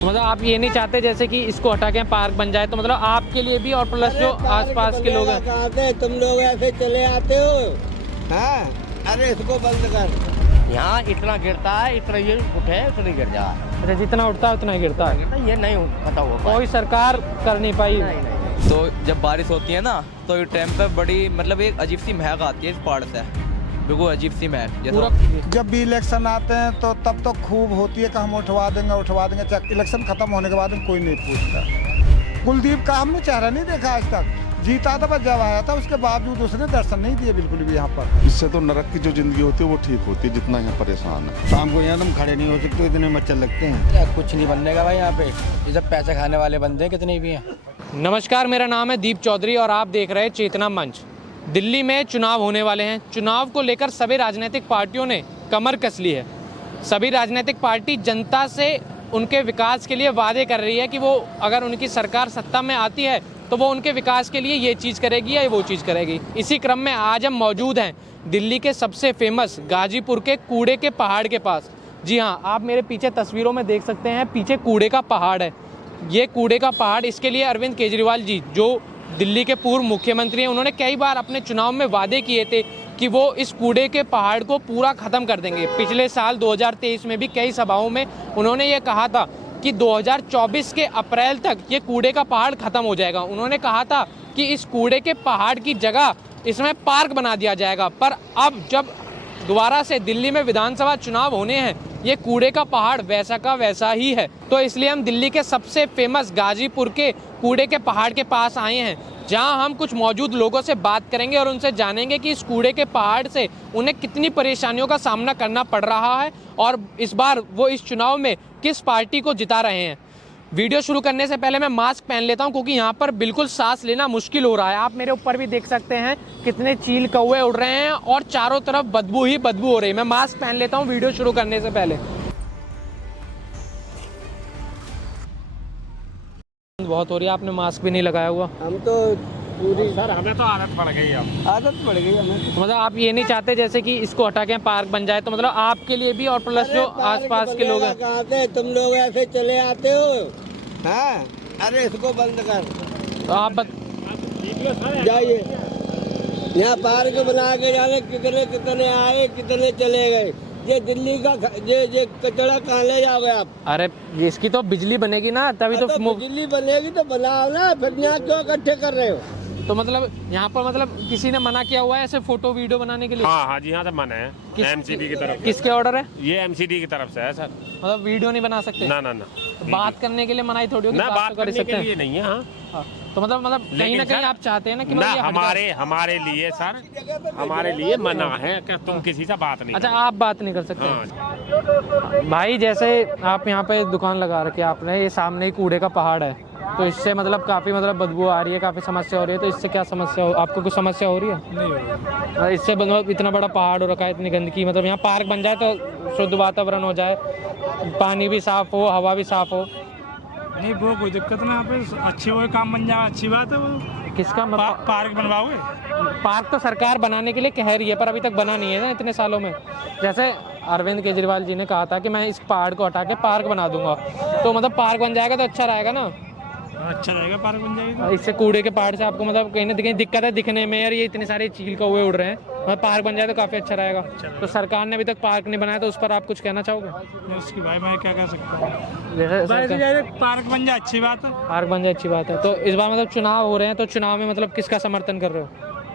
मतलब आप ये नहीं चाहते जैसे कि इसको हटा के पार्क बन जाए, तो मतलब आपके लिए भी और प्लस जो आसपास के लोग हैं। कहाँ से तुम लोग ऐसे चले आते हो? हाँ, अरे इसको बंद कर। यहाँ इतना गिरता है, इतना ये उठे उतना गिर जाए। अच्छा, जितना उठता है उतना ही गिरता है। ये नहीं पता हुआ कोई सरकार कर नहीं पाई। नहीं। तो जब बारिश होती है ना, तो ये टाइम पे बड़ी मतलब एक अजीब सी महक आती है इस पहाड़ से, बिल्कुल अजीब सी महक। जैसे जब भी इलेक्शन आते हैं तो तब तो खूब होती है कि हम उठवा देंगे। चाहे इलेक्शन खत्म होने के बाद कोई नहीं पूछता। कुलदीप का हमने चेहरा नहीं देखा आज तक। जीता था, बस जब आया था उसके बावजूद उसने दर्शन नहीं दिए बिल्कुल भी यहाँ पर। इससे तो नरक की जो जिंदगी होती है वो ठीक होती है, जितना यहाँ परेशान है। शाम को यहाँ तुम खड़े नहीं हो सकते, इतने मच्छर लगते हैं। कुछ नहीं बनने का भाई यहाँ पे, ये सब पैसे खाने वाले बंदे हैं, कितने भी हैं। नमस्कार, मेरा नाम है दीप चौधरी और आप देख रहे हैं चेतना मंच। दिल्ली में चुनाव होने वाले हैं। चुनाव को लेकर सभी राजनीतिक पार्टियों ने कमर कस ली है। सभी राजनीतिक पार्टी जनता से उनके विकास के लिए वादे कर रही है कि वो अगर उनकी सरकार सत्ता में आती है तो वो उनके विकास के लिए ये चीज़ करेगी या वो चीज़ करेगी। इसी क्रम में आज हम मौजूद हैं दिल्ली के सबसे फेमस गाजीपुर के कूड़े के पहाड़ के पास। जी हाँ, आप मेरे पीछे तस्वीरों में देख सकते हैं, पीछे कूड़े का पहाड़ है। ये कूड़े का पहाड़, इसके लिए अरविंद केजरीवाल जी जो दिल्ली के पूर्व मुख्यमंत्री हैं, उन्होंने कई बार अपने चुनाव में वादे किए थे कि वो इस कूड़े के पहाड़ को पूरा ख़त्म कर देंगे। पिछले साल 2023 में भी कई सभाओं में उन्होंने ये कहा था कि 2024 के अप्रैल तक ये कूड़े का पहाड़ ख़त्म हो जाएगा। उन्होंने कहा था कि इस कूड़े के पहाड़ की जगह इसमें पार्क बना दिया जाएगा। पर अब जब दोबारा से दिल्ली में विधानसभा चुनाव होने हैं, ये कूड़े का पहाड़ वैसा का वैसा ही है। तो इसलिए हम दिल्ली के सबसे फेमस गाजीपुर के कूड़े के पहाड़ के पास आए हैं, जहां हम कुछ मौजूद लोगों से बात करेंगे और उनसे जानेंगे कि इस कूड़े के पहाड़ से उन्हें कितनी परेशानियों का सामना करना पड़ रहा है और इस बार वो इस चुनाव में किस पार्टी को जिता रहे हैं। वीडियो शुरू करने से पहले मैं मास्क पहन लेता हूं क्योंकि यहाँ पर बिल्कुल सांस लेना मुश्किल हो रहा है। आप मेरे ऊपर भी देख सकते हैं कितने चील कौवे उड़ रहे हैं और चारों तरफ बदबू ही बदबू हो रही है। मैं मास्क पहन लेता हूँ वीडियो शुरू करने से पहले। बहुत हो रही है, आपने मास्क भी नहीं लगाया हुआ। हम तो पूरी सर हमें तो आदत पड़ गई अब। आदत पड़ गई हमें। मतलब आप ये नहीं चाहते जैसे कि इसको हटा के पार्क बन जाए, तो मतलब आपके लिए भी और प्लस जो आसपास के लोग हैं। कहाँ से तुम लोग ऐसे चले आते हो? हाँ, अरे इसको बंद कर। तो आप जाइए, यहाँ पार्क बना के जाने कितने कितने आए, कितने चले गए। ये दिल्ली का ये कचरा कहाँ ले जाओगे आप? अरे इसकी तो बिजली बनेगी ना, तभी तो बिजली बनेगी तो बनाओ ना, फिर यहाँ क्यों इकट्ठे कर रहे हो? तो मतलब यहाँ पर मतलब किसी ने मना किया हुआ है ऐसे फोटो वीडियो बनाने के लिए? हाँ जी, यहाँ से मना है। एमसीडी की तरफ से। किसके ऑर्डर है? ये एमसीडी की तरफ से है सर। मतलब वीडियो नहीं बना सकते? ना। तो बात करने के लिए मनाही थोड़ी होगी, ना, बात तो कर करने सकते के हैं। लिए नहीं है। हाँ, तो मतलब कहीं ना कहीं आप चाहते हैं ना कि ना, मतलब ये हट जाए। हमारे लिए सर, हमारे लिए मना है कि तुम किसी से बात नहीं अच्छा, करो। आप बात नहीं कर सकते? हाँ। भाई जैसे आप यहाँ पे दुकान लगा रखी है आपने, ये सामने ही कूड़े का पहाड़ है, तो इससे मतलब काफ़ी मतलब बदबू आ रही है, काफ़ी समस्या हो रही है। तो इससे क्या समस्या हो, आपको कुछ समस्या हो रही है? नहीं हो रही। इससे मतलब इतना बड़ा पहाड़ हो रखा है, इतनी गंदगी, मतलब यहाँ पार्क बन जाए तो शुद्ध वातावरण हो जाए, पानी भी साफ हो, हवा भी साफ हो। नहीं, वो कोई दिक्कत ना, यहाँ पे अच्छे वो काम बन जाए, अच्छी बात है। वो किसका पार्क बनवाओगे? पार्क तो सरकार बनाने के लिए कह रही है, पर अभी तक बना नहीं है ना इतने सालों में। जैसे अरविंद केजरीवाल जी ने कहा था कि मैं इस पहाड़ को हटा के पार्क बना दूंगा, तो मतलब पार्क बन जाएगा तो अच्छा रहेगा ना। अच्छा रहेगा, पार्क बन जाएगा। इससे कूड़े के पहाड़ से आपको मतलब कहीं ना कहीं दिक्कत है दिखने में, यार ये इतने सारे चील कौवे उड़ रहे हैं, मतलब पार्क बन जाए तो काफ़ी अच्छा रहेगा। तो सरकार ने अभी तक पार्क नहीं बनाया, तो उस पर आप कुछ कहना चाहोगे? उसकी भाई मैं क्या कह सकता हूँ, जैसे पार्क बन जाए अच्छी बात है। पार्क बन जाए अच्छी बात है। तो इस बार मतलब चुनाव हो रहे हैं, तो चुनाव में मतलब किसका समर्थन कर रहे हो?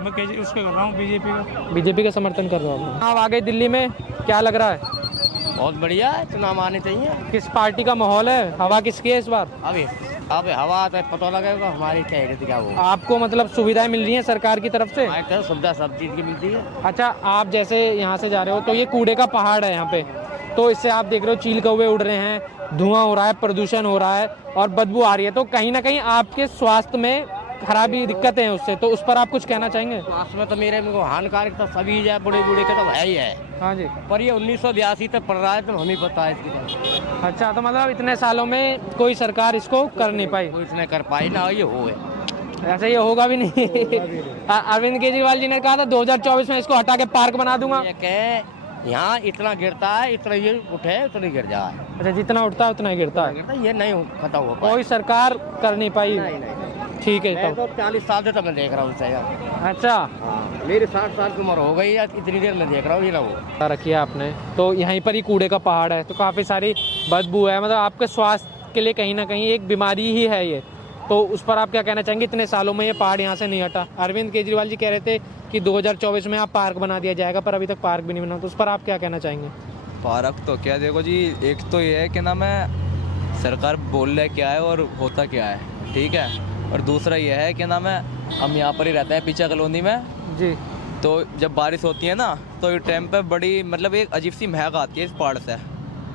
मैं उसको कर रहा हूँ, बीजेपी का। बीजेपी का समर्थन कर रहे हो आप? चुनाव आ गए दिल्ली में, क्या लग रहा है? बहुत बढ़िया है, चुनाव आने चाहिए। किस पार्टी का माहौल है, हवा किसकी है इस बार? अब हवा तो पता लगेगा हमारी क्या वो। आपको मतलब सुविधाएं मिल रही हैं सरकार की तरफ से? सुविधा सब चीज़ की मिलती है। अच्छा, आप जैसे यहाँ से जा रहे हो तो ये कूड़े का पहाड़ है यहाँ पे, तो इससे आप देख रहे हो चील कौवे उड़ रहे हैं, धुआं हो रहा है, प्रदूषण हो रहा है और बदबू आ रही है, तो कहीं ना कहीं आपके स्वास्थ्य में खराबी दिक्कतें हैं उससे, तो उस पर आप कुछ कहना चाहेंगे? स्वास्थ्य में तो मेरे को हानिकारक तो सभी है, बूढ़े के तो है ही है। हाँ जी। पर ये 1982 तक पड़ रहा है, तो हमें पता है इसकी। अच्छा, तो मतलब इतने सालों में कोई सरकार इसको कर नहीं पाई? कोई इसने कर पाई ना, ये हो ऐसे ये होगा भी नहीं। अरविंद केजरीवाल जी ने कहा था 2024 में इसको हटा के पार्क बना दूंगा। यहाँ इतना गिरता है, इतना ये उठे उतना गिर जाए। अच्छा, जितना उठता है उतना ही गिरता है। ये नहीं खत्म हो पाया। कोई सरकार कर नहीं पाई। ठीक है मैं तो। तो 40 साल से तो मैं देख रहा हूँ यार। अच्छा, मेरी 60 साल की उम्र हो गई यार, इतनी देर में देख रहा हूँ ये ना वो। रखिए आपने तो यहीं पर ही कूड़े का पहाड़ है, तो काफ़ी सारी बदबू है, मतलब आपके स्वास्थ्य के लिए कहीं ना कहीं एक बीमारी ही है ये। तो उस पर आप क्या कहना चाहेंगे? इतने सालों में ये पहाड़ यहाँ से नहीं हटा। अरविंद केजरीवाल जी कह रहे थे कि 2024 में आप पार्क बना दिया जाएगा, पर अभी तक पार्क भी नहीं बना, तो उस पर आप क्या कहना चाहेंगे? पार्क तो क्या, देखो जी, एक तो ये है कि ना मैं सरकार बोल रहा क्या है और होता क्या है, ठीक है। और दूसरा ये है कि ना मैं हम यहाँ पर ही रहते हैं पीछा कॉलोनी में जी। तो जब बारिश होती है ना तो ये टाइम पे बड़ी मतलब एक अजीब सी महक आती है इस पहाड़ से,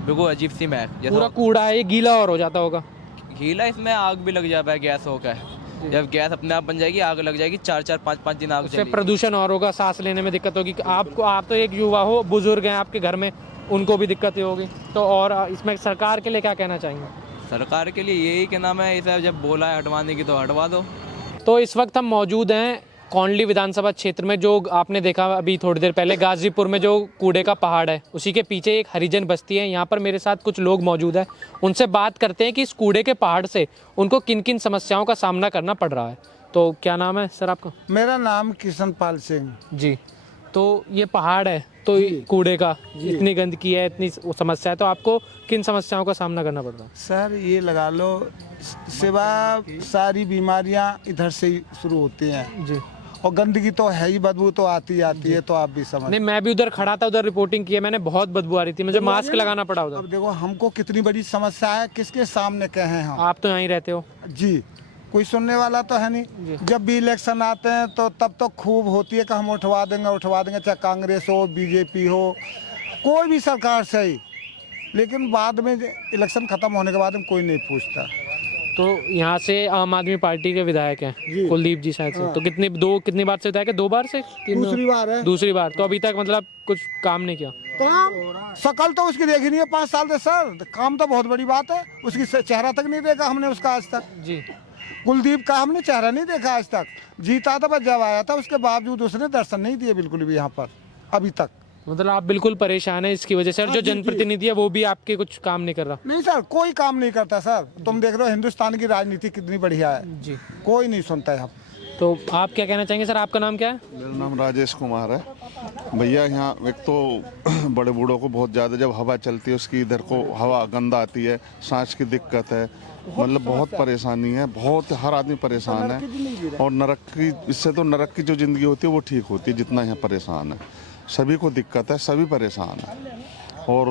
बिल्कुल अजीब सी महक। पूरा कूड़ा है, ये गीला और हो जाता होगा। गीला, इसमें आग भी लग जाता है गैस होकर। जब गैस अपने आप बन जाएगी आग लग जाएगी, 4-4 5-5 दिन आग उससे चलेगी। प्रदूषण और होगा, सांस लेने में दिक्कत होगी आपको। आप तो एक युवा हो, बुजुर्ग हैं आपके घर में, उनको भी दिक्कत होगी। तो और इसमें सरकार के लिए क्या कहना चाहेंगे? सरकार के लिए यही कि ना मैं इसे जब बोला है हटवाने की तो हटवा दो। तो इस वक्त हम मौजूद हैं कौंडली विधानसभा क्षेत्र में, जो आपने देखा अभी थोड़ी देर पहले गाजीपुर में जो कूड़े का पहाड़ है, उसी के पीछे एक हरिजन बस्ती है। यहाँ पर मेरे साथ कुछ लोग मौजूद हैं, उनसे बात करते हैं कि इस कूड़े के पहाड़ से उनको किन किन समस्याओं का सामना करना पड़ रहा है। तो क्या नाम है सर आपका? मेरा नाम किशन पाल सिंह जी। तो ये पहाड़ है तो कूड़े का, इतनी गंदगी है, इतनी समस्या है, तो आपको किन समस्याओं का सामना करना पड़ रहा है? सर ये लगा लो, सिवा सारी बीमारियां इधर से ही शुरू होती हैं जी। और गंदगी तो है ही, बदबू तो आती आती है, तो आप भी समझ। नहीं, मैं भी उधर खड़ा था, उधर रिपोर्टिंग की है मैंने, बहुत बदबू आ रही थी, मुझे मास्क लगाना पड़ा उधर। अब देखो हमको कितनी बड़ी समस्या है, किसके सामने कहें हम। आप तो यहीं रहते हो जी, कोई सुनने वाला तो है नहीं। जब भी इलेक्शन आते हैं तो तब तो खूब होती है कि हम उठवा देंगे, चाहे कांग्रेस हो, बीजेपी हो, कोई भी सरकार सही। लेकिन बाद में इलेक्शन खत्म होने के बाद में कोई नहीं पूछता। तो यहाँ से आम आदमी पार्टी के विधायक हैं कुलदीप जी शायद से, तो कितनी बार से विधायक है? 2 बार से? दूसरी बार है। दूसरी बार। तो अभी तक मतलब कुछ काम नहीं किया? काम शकल तो उसकी देखी नहीं है 5 साल से सर। काम तो बहुत बड़ी बात है, उसकी चेहरा तक नहीं देखा हमने उसका आज तक। जी। कुलदीप का हमने चेहरा नहीं देखा आज तक। जीता था, बस जब आया था उसके बावजूद उसने दर्शन नहीं दिए बिल्कुल भी यहाँ पर अभी तक। मतलब आप बिल्कुल परेशान है इसकी वजह से, और जो जनप्रतिनिधि है वो भी आपके कुछ काम नहीं कर रहा? नहीं सर, कोई काम नहीं करता सर। तुम देख रहे हो हिंदुस्तान की राजनीति कितनी बढ़िया है जी। कोई नहीं सुनता है। तो आप क्या कहना चाहेंगे सर? आपका नाम क्या है? मेरा नाम राजेश कुमार है भैया। यहाँ एक तो बड़े बूढ़ों को बहुत ज़्यादा जब हवा चलती है उसकी इधर को हवा गंदा आती है, सांस की दिक्कत है, मतलब बहुत परेशानी है, बहुत हर आदमी परेशान है। और नरक की, इससे तो नरक की जो ज़िंदगी होती है वो ठीक होती है। जितना यहाँ परेशान है, सभी को दिक्कत है, सभी परेशान है। और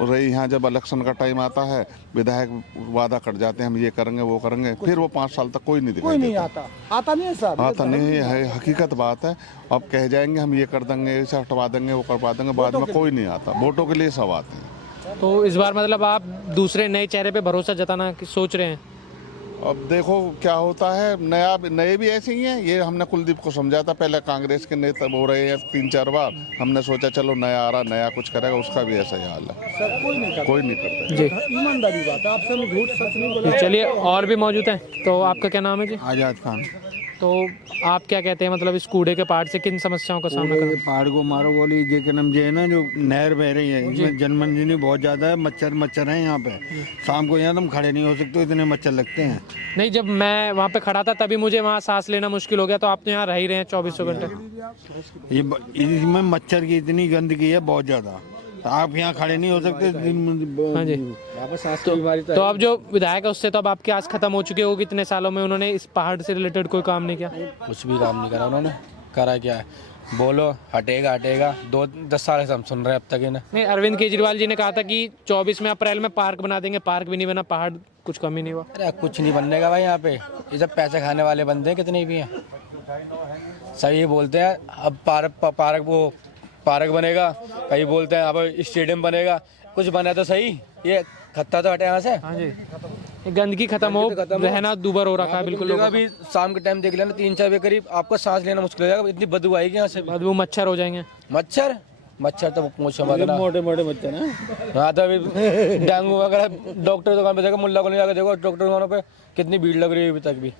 रही यहाँ जब इलेक्शन का टाइम आता है, विधायक वादा कर जाते हैं हम ये करेंगे वो करेंगे, फिर वो 5 साल तक कोई नहीं दिखाई देता। आता नहीं है सर। आता नहीं है, हकीकत बात है। अब कह जाएंगे हम ये कर देंगे, इसे हटवा देंगे, वो करवा देंगे, बाद में कोई नहीं आता। वोटों के लिए सब आते हैं। तो इस बार मतलब आप दूसरे नए चेहरे पे भरोसा जताना सोच रहे हैं? अब देखो क्या होता है। नए भी ऐसे ही हैं। ये हमने कुलदीप को समझा था, पहले कांग्रेस के नेता हो रहे हैं 3-4 बार, हमने सोचा चलो नया आ रहा, नया कुछ करेगा, उसका भी ऐसा ही हाल है सर। कोई नहीं करता जी। ईमानदारी बात है, आपसे हम झूठ सच नहीं बोले। चलिए, और भी मौजूद हैं। तो आपका क्या नाम है जी? आजाद खान। तो आप क्या कहते हैं, मतलब इस कूड़े के पहाड़ से किन समस्याओं का सामना करना? पहाड़ को मारो बोली जे के नाम जे है ना, जो नहर बह रही है, इसमें जनमंजनी बहुत ज्यादा है। मच्छर है यहाँ पे। शाम को यहाँ तुम खड़े नहीं हो सकते, इतने मच्छर लगते हैं। नहीं, जब मैं वहाँ पे खड़ा था तभी मुझे वहाँ सांस लेना मुश्किल हो गया, तो आप तो यहाँ रह ही रहे हैं 24 घंटे। इसमें मच्छर की इतनी गंदगी है बहुत ज्यादा, आप यहाँ खड़े नहीं हो सकते। हाँ जी। तो अब जो विधायक है उससे तो अब आपकी आस खत्म हो चुकी होगी। इतने सालों में उन्होंने इस पहाड़ से रिलेटेड कोई काम नहीं किया? कुछ भी काम नहीं करा उन्होंने। करा क्या है, बोलो हटेगा 10 साल से हम सुन रहे हैं अब तक इन्हें। नहीं, अरविंद केजरीवाल जी ने कहा था कि 24 में अप्रैल में पार्क बना देंगे, पार्क भी नहीं बना, पहाड़ कुछ कम ही नहीं हुआ। अरे कुछ नहीं बनने का भाई यहाँ पे, ये सब पैसे खाने वाले बंदे कितने भी हैं। सही बोलते हैं अब पार्क बनेगा, कहीं बोलते हैं अब स्टेडियम बनेगा, कुछ बना तो सही, ये खत्ता तो हटे यहाँ से। हाँ जी, ये गंदगी खत्म हो, रहना दूबर हो रखा है बिल्कुल। लोग अभी शाम के टाइम देख लेना 3-4 बजे करीब आपको सांस लेना मुश्किल हो जाएगा, इतनी बदबू आएगी यहाँ से। बदबू, मच्छर हो जाएंगे। मच्छर तो पूछो मत ना, मोटे मच्छर हैं। हाँ तो अभी डेंगू वगैरह डॉक्टर दुकान पे देखो, मुल्ला को नहीं जाकर देखो, डॉक्टर दुकानों पे कितनी भीड़ लग रही है अभी तक भी।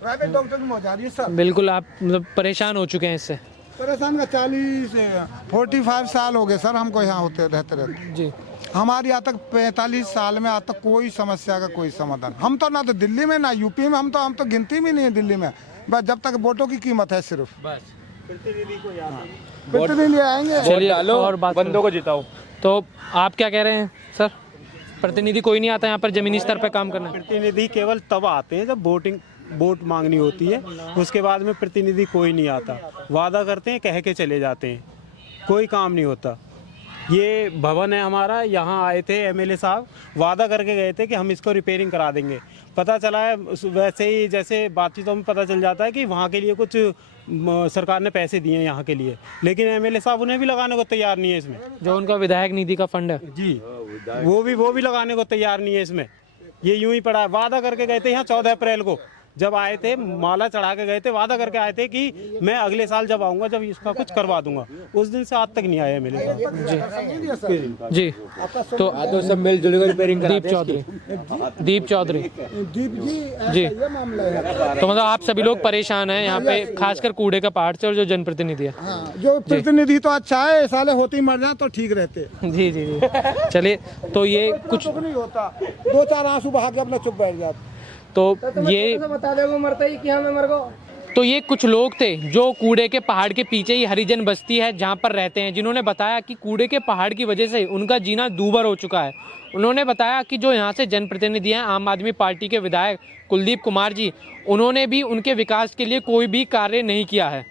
प्राइवेट डॉक्टर की मौजूदगी है सर। बिल्कुल, आप मतलब परेशान हो चुके हैं इससे? परेशान का 40-45 साल हो गए सर हमको यहाँ रहते जी। हमारी आज तक 45 साल में आज तक कोई समस्या का कोई समाधान। हम तो ना तो दिल्ली में ना यूपी में, हम तो गिनती भी नहीं है दिल्ली में। बस जब तक वोटों की कीमत है सिर्फ, बस प्रतिनिधि आएंगे। चलिए और बात बंदों को जिताओ। तो आप क्या कह रहे हैं सर? प्रतिनिधि कोई नहीं आता यहाँ पर जमीनी स्तर पर काम करना? प्रतिनिधि केवल तब आते हैं जब वोट मांगनी होती है, उसके बाद में प्रतिनिधि कोई नहीं आता। वादा करते हैं, कह के चले जाते हैं, कोई काम नहीं होता। ये भवन है हमारा, यहाँ आए थे एमएलए साहब, वादा करके गए थे कि हम इसको रिपेयरिंग करा देंगे। पता चला है वैसे ही जैसे बातचीतों में पता चल जाता है कि वहाँ के लिए कुछ सरकार ने पैसे दिए हैं यहाँ के लिए, लेकिन एमएलए साहब उन्हें भी लगाने को तैयार नहीं है इसमें। जो उनका विधायक निधि का फंड है जी, वो भी लगाने को तैयार नहीं है इसमें। ये यूं ही पड़ा है। वादा करके गए थे यहाँ 14 अप्रैल को जब आए थे, माला चढ़ा के गए थे, वादा करके आए थे कि मैं अगले साल जब आऊँगा जब इसका कुछ करवा दूंगा। उस दिन से आज तक नहीं आया मेरे साथ। जी। तो सब मिलजुल कर रिपेयरिंग दीप चौधरी दीप जी जी। तो मतलब आप सभी लोग परेशान हैं यहाँ पे, खासकर कूड़े का पहाड़ से और जो जनप्रतिनिधि है। हाँ, जो प्रतिनिधि तो अच्छा है, साले होते ही मर जाए तो ठीक रहते। जी जी जी। चलिए, तो ये कुछ नहीं होता, 2-4 आंसू बहा के अपना चुप बैठ जाते। तो ये बता देगा मरता ही कि हमें मर गो। तो ये कुछ लोग थे जो कूड़े के पहाड़ के पीछे ही हरिजन बस्ती है जहाँ पर रहते हैं, जिन्होंने बताया कि कूड़े के पहाड़ की वजह से उनका जीना दूभर हो चुका है। उन्होंने बताया कि जो यहाँ से जनप्रतिनिधि हैं, आम आदमी पार्टी के विधायक कुलदीप कुमार जी, उन्होंने भी उनके विकास के लिए कोई भी कार्य नहीं किया है।